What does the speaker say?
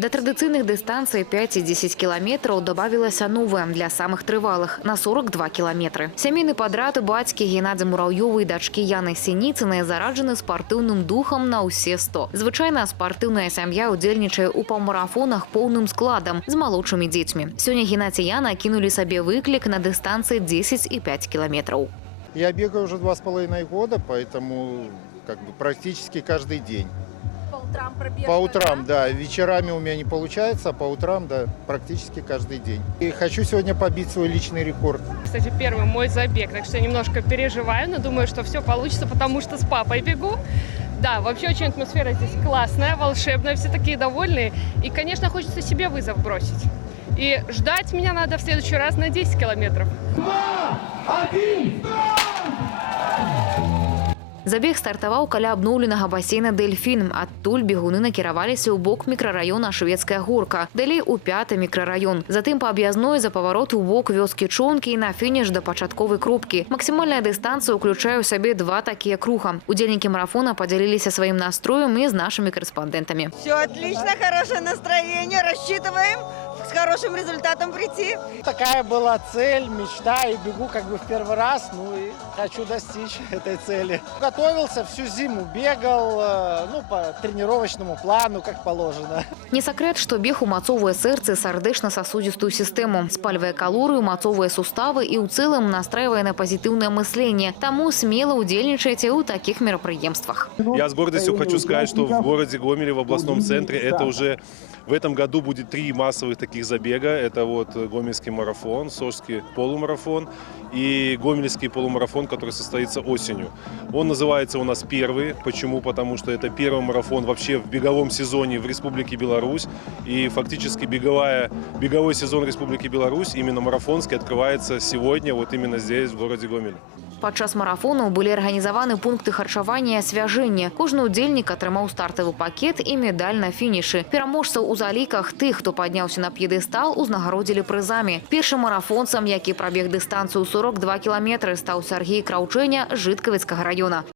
До традиционных дистанций 5 и 10 километров добавилась новая для самых трывалых – на 42 километра. Семейный подряд у батьки Геннадия Муравьёва и дочки Яны Синіцыной зараджены спортивным духом на все 100. Звычайно спортивная семья удзельнічае у паўмарафонах полным складом с молодшими детьми. Сегодня Геннадий и Яна кинули себе выклик на дистанции 10 и 5 километров. Я бегаю уже 2,5 года, поэтому практически каждый день. По утрам пробежка? По утрам, да. Вечерами у меня не получается, а по утрам, да, практически каждый день. И хочу сегодня побить свой личный рекорд. Кстати, первый мой забег, так что я немножко переживаю, но думаю, что все получится, потому что с папой бегу. Да, вообще очень атмосфера здесь классная, волшебная, все такие довольные. И, конечно, хочется себе вызов бросить. И ждать меня надо в следующий раз на 10 километров. 2, 1, Забег стартовал каля обноўленага бассейна «Дельфин». Адтуль бегуны накіраваліся ў бок мікрараёна Шведская горка. Далей у 5-й мікрараён. Затым па аб'язной за паварот у бок вёскі Чонкі і на фініш да пачатковай кропкі. Максімальная дыстанцыя ўключае ў сабе 2 такія круга. Удзельнікі марафона падзяліліся сваім настроем і з нашымі корэспондэнтамі. Все отлично, хорошее настроение, рассчитываем с хорошим результатом прийти. Такая была цель, мечта, и бегу в первый раз, и хочу достичь этой цели. Готовился всю зиму, бегал, по тренировочному плану, как положено. Не секрет, што бег умацоўвае сэрца і сардэчна-сасудзістую сістэму, спальвае калорыю, умацоўвае суставы і ў цэлым настраивае на позитивное мышление. Таму смело удзельнічайце ў таких мерапрыемствах. Я с гордостью хочу сказать, что в городе Гомеле, в областном центре, это уже в этом году будет 3 массовых таких забега. Это Гомельский марафон, Сожский полумарафон и Гомельский полумарафон, который состоится осенью. Он называется у нас первый. Почему? Потому что это первый марафон вообще в беговом сезоне в Республике Беларусь. И фактически беговой сезон Республики Беларусь, именно марафонский, открывается сегодня, именно здесь, в городе Гомеле. Падчас марафону былі арганізаваны пункты харчавання і асвяжэння. Кожны удзельнік атрымаў стартавы пакет і медаль на фінішы. Пераможцаў у заліках тых, хто падняўся на п'едэстал, узнагародзілі прызамі. Першым марафонцам, які прабег дыстанцыю 42 кіламетры, стаў Сергей Краўчэня з Жыткавіцкага раёна.